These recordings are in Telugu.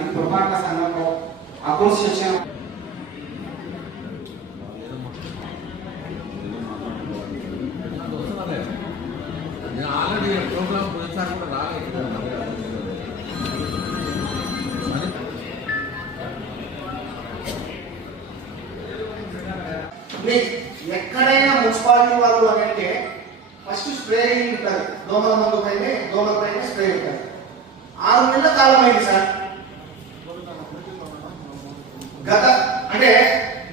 చేసుకున్నారని పురపాలక సంఘంలో అకౌంట్స్ వచ్చిన ఆల్రెడీ ప్రోగ్రామ్ కూడా రాలేదు ఎక్కడైనా మున్సిపాలిటీ వాళ్ళు అని అంటే ఫస్ట్ స్ప్రేయింగ్ ఉంటుంది దోమల మందు పైన దోమల పైన స్ప్రే ఉంటుంది ఆరు నెలల కాలం అయింది సార్. గత అంటే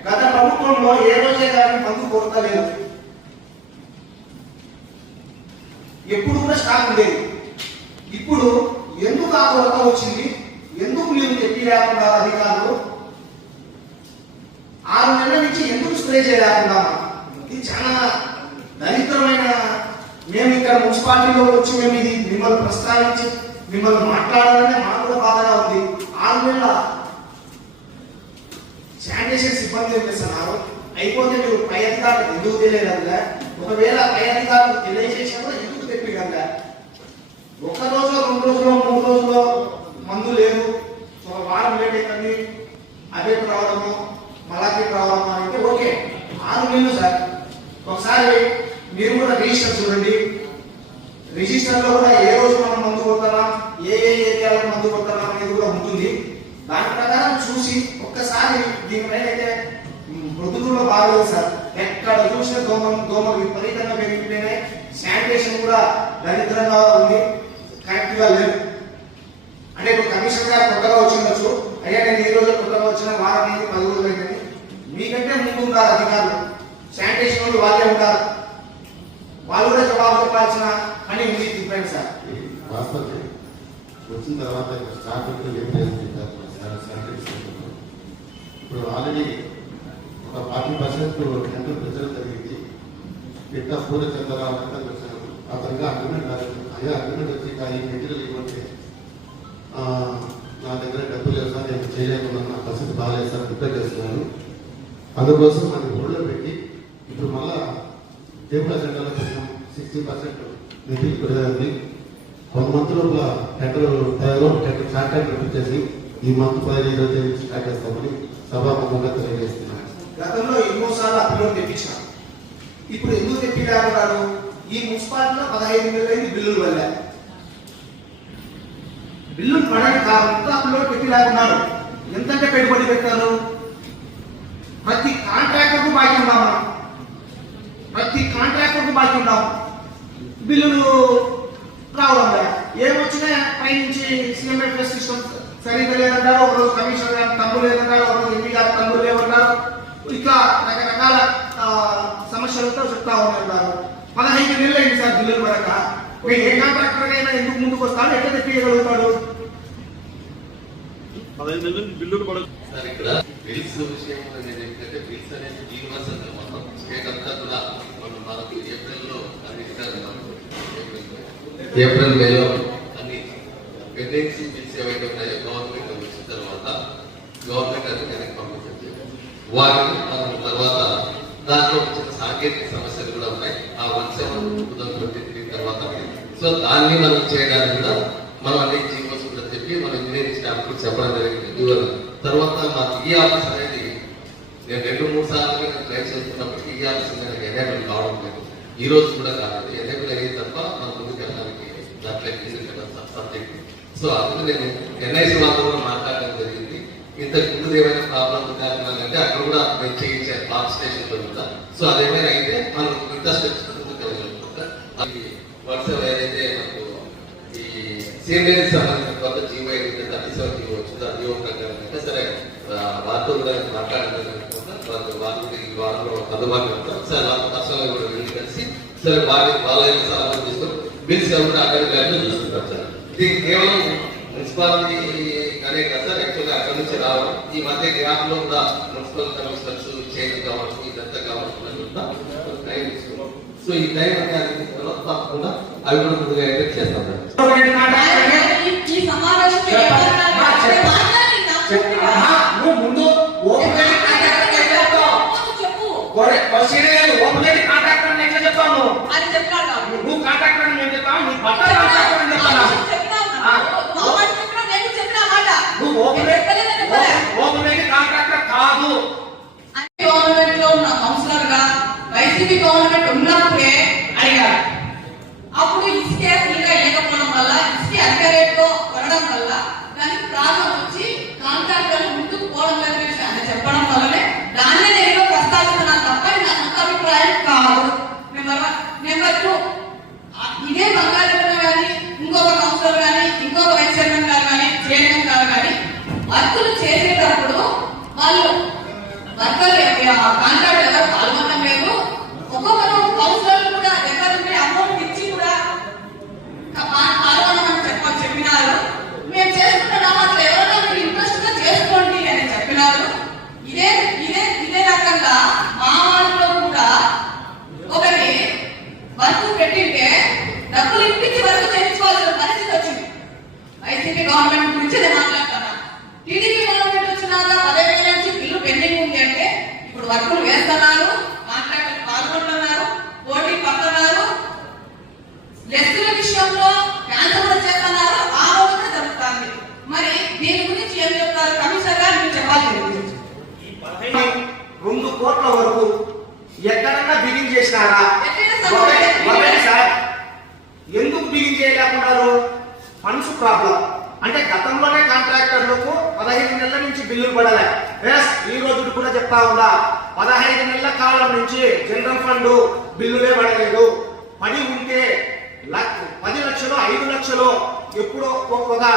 గత ప్రభుత్వంలో ఏ రోజే కానీ మందు కొరత లేదు ఎప్పుడు కూడా స్టాక్ ఉండేది ఇప్పుడు ఎందుకు ఆ కొరత వచ్చింది? ఎందుకు మీరు చెప్పి లేకుండా అధికారులు ఆరు నెలల నుంచి ఎందుకు స్ప్రే చేయలేకుండా ఇది చాలా దరిద్రమైన మేము ఇక్కడ మున్సిపాలిటీలో వచ్చి మేము ఇది మిమ్మల్ని ప్రస్తావించి మిమ్మల్ని మాట్లాడాలనే మాకు కూడా బాధగా ఉంది. ఆరు నెలల శానిటేషన్ సిబ్బంది ఏం చేస్తున్నారు? అయిపోతే మీరు పై అధికారులకు ఎందుకు తెలియగలగా ఒకవేళ పై అధికారులకు తెలియజేసినా కూడా ఎందుకు తెప్పిగలగా ఒకరు రోజు రెండు రోజులు మూడు రోజులు మందు లేదు ఒక వారం లేట్ అవుతుంది అదే రావడము మలాకి రావడము అంటే ఓకే ఆరు నెలలు సార్ ఒకసారి మీరు కూడా రిజిస్టర్ చూడండి రిజిస్టర్లో కూడా ఏ రోజు మనం మందు కొడతాం ఏ ఏ ఏరియాలో మందు కొడతాం అనేది కూడా ఉంటుంది దాని ప్రకారం చూసి ఒక్కసారి దీనిపైన అయితే మృదుగులో బాగలేదు సార్. ఎక్కడ చూసిన దోమలు దోమలు విపరీతంగా పెరిగిపోయినాయి. శానిటేషన్ కూడా దరిద్రంగా ఉంది. కరెక్ట్గా లేదు. అంటే ఇప్పుడు కమిషనర్ గారు కొత్తగా వచ్చిండొచ్చు అయ్యా నేను ఈ రోజు కొత్తగా వచ్చిన వారం అయింది పది రోజులు అయింది మీకంటే ముందు ఉంటారు అధికారులు. శానిటేషన్ వాళ్ళు వాళ్ళే ఉంటారు. వాళ్ళు కూడా జవాబు చెప్పాల్సిన పని ఉంది. చెప్పాను సార్. వచ్చిన తర్వాత స్టార్ట్ ఏం చేస్తుంటారు శానిటరీ ఇప్పుడు ఆల్రెడీ ఒక ఫార్టీ పర్సెంట్ టెండర్ ప్రజలు జరిగింది. ఎట్లా పూల చంద్రరావు వచ్చారు అతనిగా అగ్రిమెంట్ రాలేదు. అయ్యా అగ్రిమెంట్ వచ్చి "ఇక ఈ మెటీరియల్ ఇవ్వంటే నా దగ్గర డబ్బులు లేదు సార్ నేను చేయలేకున్నా నా పరిస్థితి బాగాలేదు సార్ ప్రిపేర్ చేస్తున్నాను అందుకోసం అది ఊళ్ళో పెట్టి ఇప్పుడు మళ్ళా టేబుల్ సెంటర్లో పెట్టినాం సిక్స్టీ పర్సెంట్ నిధులు పెరిగింది వన్ మంత్ లోపల టెండర్ తయారు టెండర్ కాంట్రాక్ట్ పెట్టేసి ఈ మంత్ పదిహేను తేదీ స్టార్ట్ చేస్తామని సభాముఖంగా తెలియజేస్తున్నాను. గతంలో ఎన్నోసార్లు అప్లోడ్ తెప్పించిన. ఇప్పుడు ఎందుకు తెప్పిరాకున్నారు ఈ మున్సిపాలిటీలో పదహైదు వేల ఐదు బిల్లులు వల్ల బిల్లులు పడని కాకుండా పెట్టి పెట్టిరాకున్నారు ఎంతంటే పెట్టుబడి పెట్టారు? ప్రతి కాంట్రాక్టర్కు బాకీ ఉన్నాం మనం? ప్రతి కాంట్రాక్టర్కు బాకీ ఉన్నాం బిల్లులు రావడం లేదు ఏమొచ్చినా పైనుంచి సీఎంఎఫ్ఎస్ సిస్టమ్ సరిగ్గా లేదంటారు ఒకరోజు కమిషనర్ గారు తమ్ముడు లేదంటారు ఒకరోజు ఎంపీ గారు తమ్ముడు లేవన్నారు ఇట్లా రకరకాల సమస్యలతో చెప్తా ఉన్నారు పదహైదు నెలలు అయింది సార్ బిల్లులు పడక. మీరు ఏ కాంట్రాక్టర్ అయినా ఎందుకు ముందుకు వస్తాడు ఎట్లా తెప్పించగలుగుతాడు? పదహైదు నెలల నుంచి బిల్లులు పడదు సార్ ఇక్కడ బిల్స్ విషయంలో నేను ఏంటంటే బిల్స్ అనేది యూనివర్సల్ మొత్తం స్టేట్ అంతా కూడా మనం మనకు ఏప్రిల్లో అన్ని ఇస్తారు మనకు. ఏప్రిల్ మేలో అన్ని పెండెన్సీ బిల్స్ ఏవైతే ఉన్నాయో గవర్నమెంట్ వచ్చిన తర్వాత గవర్నమెంట్ అది వాటిని మనం తర్వాత దాంట్లో సాంకేతిక సమస్యలు కూడా ఉన్నాయి. ఆ వన్ సెవెన్ తర్వాత. సో దాన్ని మనం చేయడానికి కూడా మనం అన్ని జీవోస్ కూడా చెప్పి మన ఇంజనీరింగ్ స్టాఫ్ కూడా చెప్పడం జరిగింది. తర్వాత మాకు ఈ ఆఫీస్ అనేది నేను రెండు మూడు సార్లు నేను ట్రై చేస్తున్నప్పటికీ ఈ ఆఫీస్ అనేది ఎనేబుల్ కావడం లేదు. ఈ రోజు కూడా కాదు ఎనేబుల్ అయ్యే తప్ప మనం ముందుకు వెళ్ళడానికి దాంట్లో సబ్జెక్ట్ సో అందుకు నేను ఎన్ఐసి వాతావరణం ఇంతకు ముందు ఏమైనా ప్రాబ్లం ఉందా అంటే అక్కడ కూడా మేము చేయించారు పాప్ స్టేషన్ కూడా. సో అదేమైనా అయితే మనం మిగతా స్టెప్స్ ముందుకు వాట్సాప్ ఏదైతే మనకు ఈ సీనియర్ సంబంధించిన కొత్త జీవో ఏదైతే థర్టీ సెవెన్ జీవో వచ్చిందో ఆ జీవో ప్రకారం అయితే సరే వారితో కూడా మాట్లాడలేదు వాళ్ళు వాళ్ళు కూడా ఈ వారంలో అందుబాటులో ఉంటాం సరే వాళ్ళ పర్సనల్ కూడా వెళ్ళి కలిసి సరే వారి వాళ్ళ సలహాలు తీసుకొని బిల్స్ కూడా అక్కడ వెళ్ళి చూస్తుంటారు సార్ ఇది కేవలం మున్సిపాలిటీ అనే కదా సార్ నుంచి రావడం ఈ మధ్య గ్యాప్లో కూడా మున్సిపల్ కమిషనర్స్ చేంజ్ కావచ్చు ఇదంతా కావచ్చు సో ఈ టైం అనేది తప్పకుండా అవి కూడా ముందుగా అయితే చేస్తాం ముందు నేను చెప్తాను నీ భర్త చెప్తాను. నువ్వు ఓపెన్ కాదు. అంటే గవర్నమెంట్లో ఉన్న కౌన్సిలర్గా వైసీపీ గవర్నమెంట్ ఉన్నప్పుడే అడిగారు. అప్పుడు ఇసుకే ఫ్రీగా ఇవ్వకపోవడం వల్ల ఇసుకే అధిక రేట్లో కొనడం వల్ల దానికి ప్రాబ్లం వచ్చి కాంట్రాక్టర్లు ముందుకు పోవడం చెప్పడం వల్లనే దాన్నే నేను ప్రస్తావిస్తున్నాను తప్ప ఇది నా సొంత అభిప్రాయం కాదు. నెంబర్ వన్ నెంబర్ టూ ఇదే బంగాళాఖాతం కానీ ఇంకొక వాళ్ళు వర్కర్ కాంట్రాక్ట్ ఎవరు పాల్గొనడం లేదు. ఒక్కొక్కరు కౌన్సిలర్లు కూడా దగ్గర నుండి అమౌంట్ ఇచ్చి కూడా పా- పాల్గొనమని చెప్ప చెప్పినారు. మేము చేసుకుంటున్నాము అట్లా ఎవరైనా మీరు ఇంట్రెస్ట్గా చేసుకోండి అని చెప్పినారు. ఇదే ఇదే ఇదే రకంగా మా వాళ్ళలో కూడా ఒకటి వర్క్ పెట్టింటే డబ్బులు ఇప్పించి వర్క్ చేయించుకోవాల్సిన పరిస్థితి వచ్చింది. వైసీపీ గవర్నమెంట్ వర్కులు వేస్తున్నారు కాంట్రాక్టర్ పాల్గొంటున్నారు పోటీ పడుతున్నారు. లెస్సుల విషయంలో కూడా చేస్తున్నారు. ఆ రోజున జరుగుతుంది. మరి దీని గురించి ఏం చెప్తారు? కమిషనర్ గారు మీరు చెప్పాలి రెండు కోట్ల వరకు ఎక్కడన్నా బిగింగ్ చేసినారా? ఎందుకు బిగింగ్ చేయలేకున్నారు ఫండ్స్ ప్రాబ్లం. అంటే గతంలోనే కాంట్రాక్టర్లకు పదహైదు నెలల నుంచి బిల్లులు పడలే. ఎస్ ఈ రోజు కూడా చెప్తా ఉందా పదహైదు నెలల కాలం నుంచి జనరల్ ఫండ్ బిల్లులే పడలేదు. పడి ఉంటే పది లక్షలు ఐదు లక్షలు ఎప్పుడో ఒక-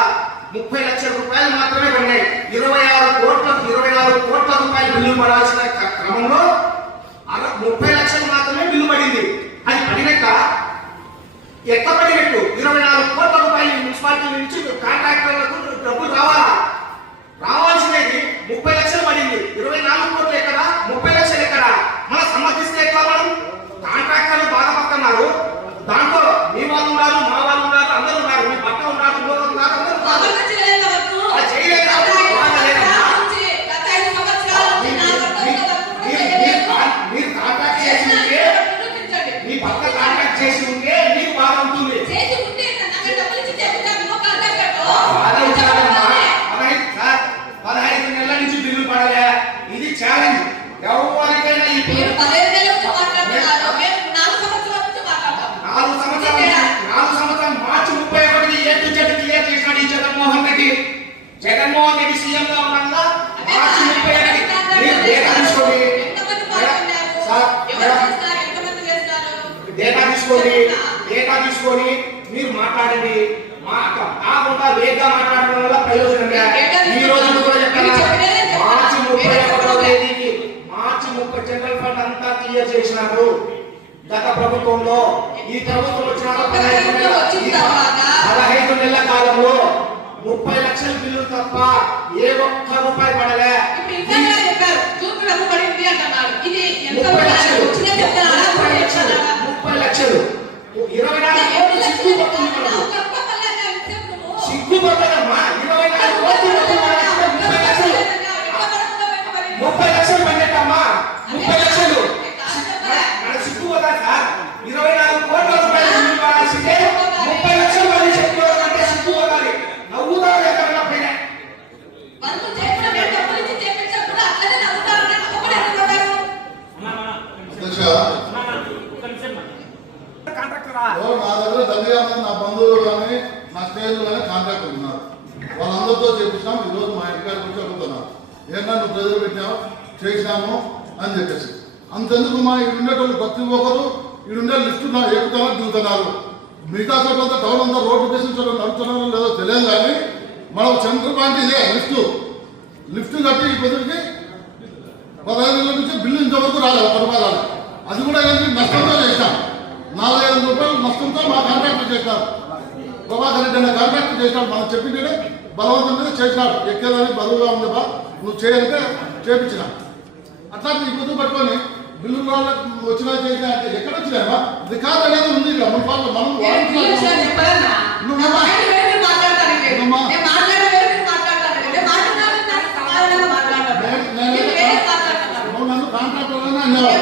ముప్పై లక్షల రూపాయలు మాత్రమే పడినాయి. ఇరవై ఆరు కోట్ల ఇరవై ఆరు కోట్ల రూపాయలు బిల్లు పడాల్సిన క్రమంలో ముప్పై లక్షలు మాత్రమే బిల్లు పడింది. అది పడినాక ఎక్క పడినట్టు? ఇరవై నాలుగు కోట్ల రూపాయలు మున్సిపాలిటీ నుంచి కాంట్రాక్టర్లకు డబ్బులు రావాలా? రావాల్సినది ముప్పై లక్షలు పడింది. ఇరవై నాలుగు కోట్లు ఎక్కడ ముప్పై లక్షలు ఎక్కడ మన సమర్థిస్తే ఎట్లా మనం కాంట్రాక్టర్ డేటా తీసుకోండి డేటా తీసుకొని మీరు మాట్లాడండి. కాకుండా వేగంగా మాట్లాడడం వల్ల ప్రయోజనం. ఈ రోజు కూడా మార్చి ముప్పై ఒకటో తేదీకి మార్చి ముప్పై జనరల్ ఫండ్ అంతా క్లియర్ చేసినారు. గత ప్రభుత్వంలో ఈ ప్రభుత్వం వచ్చినాక పదహైదు నెలల- కాలంలో ముప్పై లక్షల బిల్లులు తప్ప ఏ ఒక్క రూపాయి పడలే. చెప్పారు. చూపు డబ్బు పడింది అంటున్నారు. ఇది ఎంత ముప్పై లక్షలు ఇరవై నాలుగు కోట్లు సిగ్గు పడుతుంది మనకు. సిగ్గు పడదమ్మా ఇరవై నాలుగు కోట్లు డబ్బులు పడాల్సిన ముప్పై లక్షలు ముప్పై లక్షలు పడినట్టమ్మా ముప్పై లక్షలు మన సిగ్గు పోదా సార్ ఇరవై నాలుగు కోట్ల రూపాయలు బిల్లు పడాల్సిందే ముప్పై లక్షలు పడి చెప్పుకోవడం అంటే సిగ్గు పోదాలి నవ్వుతారు ఎక్కడన్నా పైన అధ్యక్ష కాంట్రాక్టరా ఓ నా దగ్గర దండిగా మంది నా బంధువులు కానీ నా స్నేహితులు కానీ కాంటాక్ట్ ఉన్నారు వాళ్ళందరితో చేపించాం ఈ రోజు మా ఇంటికాడికి వచ్చి అడుగుతున్నారు ఏంటన్నా నువ్వు ప్రజలు చేశాము చేసినాము అని చెప్పేసి. అంతెందుకు మా ఇక్కడ ఉండేటోళ్ళు ప్రతి ఒక్కరు ఇక్కడ ఉండే లిఫ్ట్ నా ఎక్కుతున్నారు దిగుతున్నారు మిగతా చోట్లంతా టౌన్ అంతా రోడ్డు బేసిన చోట నడుపుతున్నారో లేదో తెలియదు కానీ మనం సెంటర్ పాయింట్ ఇదే లిఫ్ట్. లిఫ్ట్ కట్టి ఈ పదహైదు నెలల నుంచి బిల్లు ఇంతవరకు రాలేదు ఒక్క రూపాయలు అది కూడా ఏంటి? నష్టంతో చేశాం. నాలుగైదు రూపాయలు నష్టంతో మా కాంట్రాక్టర్ చేశారు. ప్రభాకర్ రెడ్డి అనే కాంట్రాక్టర్ చేశాడు. మనం చెప్పింటే బలవంతం మీద చేసినాడు ఎక్కేదానికి బరువుగా ఉంది బా. నువ్వు చేయాలంటే చేపించినా. అట్లా ఈ పొద్దు పట్టుకొని బిల్లు రాళ్ళకి వచ్చినా చేసినా అంటే ఎక్కడ వచ్చినాయమ్మా? రికార్డ్ అనేది ఉంది ఇక్కడ మనం నేను- నువ్వు నన్ను అన్నావు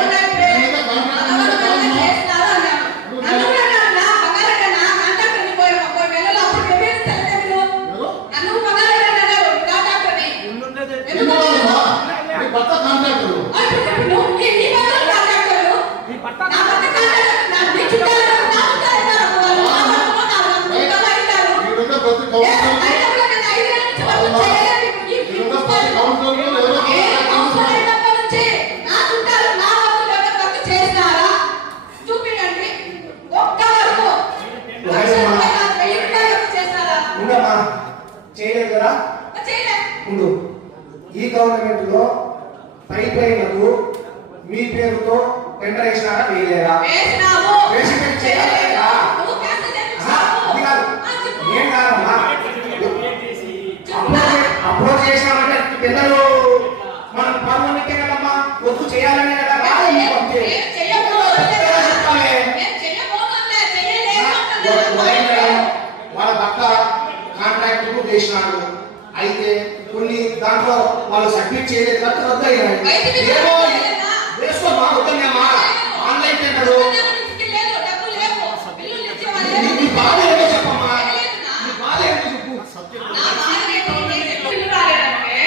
టెండర్ వేసినారా వేయలేదా వేసినాము. వేసినట్టు చేయాలి కదా? నువ్వు క్యాన్సిల్ ఆ, చేయించావు. అది కాదు ఆ, చెప్పు. ఏం కాదమ్మా చెప్తా. అప్రోచ్ చేసినామంటే పిల్లలు మనం పాల్గొనకే కదమ్మా వద్దు చేయాలనే కదా రాదు ఈ పంపే. నేను చెయ్యకూడదు. చెప్తారా చెప్పాలి. నేను చెయ్యకూడదులే, చెయ్యలేదు అంటున్నా. ఉదయం వాళ్ళ భర్త కాంట్రాక్ట్కు చేసినాడు అయితే కొన్ని దాంట్లో వాళ్ళు సబ్మిట్ చేయలేదు రద్దు మీరు ఏమో చేయలేదా? వేసుకోమా వద్దమ్మా ఆన్లైన్ టెండర్ లేదు, డబ్బులు లేవు. బిల్లులు ఇచ్చేవాళ్ళు నీ బాధ ఏమో చెప్పమ్మా లేదు నా. నీ బాధ ఏమో చెప్పు నా బాధ ఏంటి? నేను ఎందుకు ఇల్లు రాలేదంటే,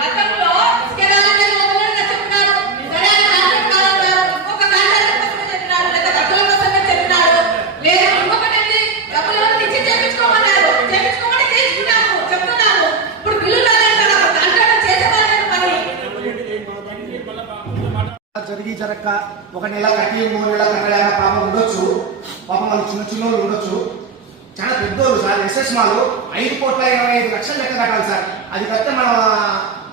గతంలో ఇసుకెళ్ళాలని మొదలుగా చెప్పినాడు. సరే అని కాంట్రాక్ట్ కాదన్నారు. ఇంకొక కాంట్రాక్ట్ కోసమే చెప్పినాడు. లేదా డబ్బుల కోసమే చెప్పినాడు. లేదా ఇంకొకటి ఏంటి? డబ్బులు ఎవరికి ఇచ్చి చేపించుకోమన్నారు. చేపించుకోమని చేసుకున్నాము. చెప్తున్నాము. ఇప్పుడు బిల్లు రాలేదంటారా? కాంట్రాక్ట్ చేసేవాళ్ళని పని. జరిగి జరగక ఒక నెల కట్టి మూడు నెలల కట్టడానికి పాపం ఉండొచ్చు? పాపం వాళ్ళు చిన్న చిన్న వాళ్ళు ఉండొచ్చు. చాలా పెద్దోళ్ళు సార్ ఎస్ఎస్ మాలు ఐదు కోట్ల ఇరవై ఐదు లక్షలు లెక్క కట్టాలి సార్. అది కడితే మన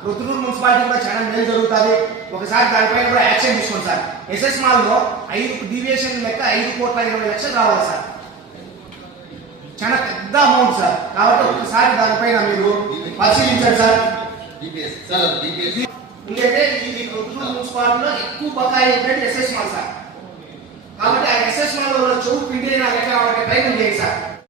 రుద్రూరు మున్సిపాలిటీ కూడా చాలా మేలు జరుగుతుంది. ఒకసారి దానిపైన కూడా యాక్షన్ తీసుకోండి సార్. ఎస్ఎస్ మాల్లో ఐదు డీవియేషన్ లెక్క ఐదు కోట్ల ఇరవై లక్షలు రావాలి సార్. చాలా పెద్ద అమౌంట్ సార్. కాబట్టి ఒకసారి దానిపైన మీరు పరిశీలించండి సార్. ఇంకైతే ఇది ప్రభుత్వ మున్సిపాలిటీలో ఎక్కువ బకాయి ఏంటంటే ఎస్ఎస్ మాల్ సార్. కాబట్టి ఆ ఎస్ఎస్ మాల్ చౌక్ పిండి నా లెక్క ప్రయత్నం చేయండి సార్.